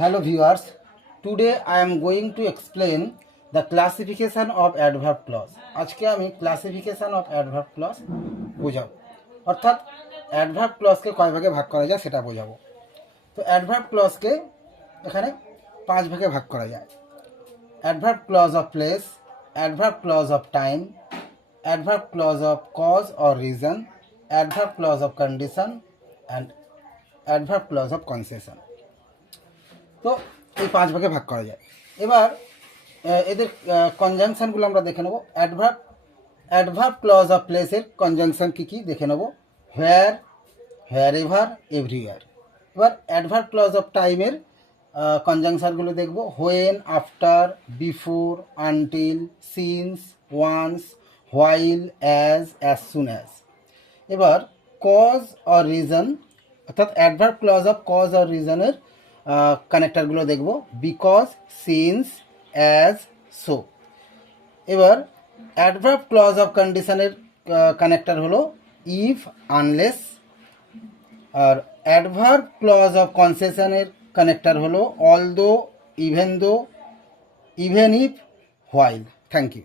Hello viewers, today I am going to explain the classification of adverb clause. আজকে আমি classification of adverb clause বোঝাবো, অর্থাৎ adverb clauseকে কয় ভাগে ভাগ করা যায় সেটা বোঝাবো। তো adverb clauseকে এখানে 5 ভাগে ভাগ করা যায়। adverb clause of place, adverb clause of time, adverb clause of cause or reason, adverb clause of condition and adverb clause of concession। তো এই 5 ভাগে ভাগ করা যায়। এবার এদের কনজাংশনগুলো আমরা দেখে নেব। অ্যাডভার্ব ক্লজ অফ প্লেসের কনজাংশন কী কী দেখে নেব। Where, wherever, everywhere. এবার অ্যাডভার্ব ক্লজ অফ টাইমের কনজাংশনগুলো দেখব। When, after, before, until, since, once, while, as soon as. এবার কজ অর রিজন, অর্থাৎ adverb clause of cause or রিজনের কানেক্টারগুলো দেখব। Because, since, as, so. এবার অ্যাডভার্ব ক্লজ অফ কন্ডিশনের কানেক্টার হলো ইফ, আনলেস। আর অ্যাডভার্ব ক্লজ অফ কনসেশনের কানেক্টার হলো অলদো, ইভেন দো, even if, while. Thank you.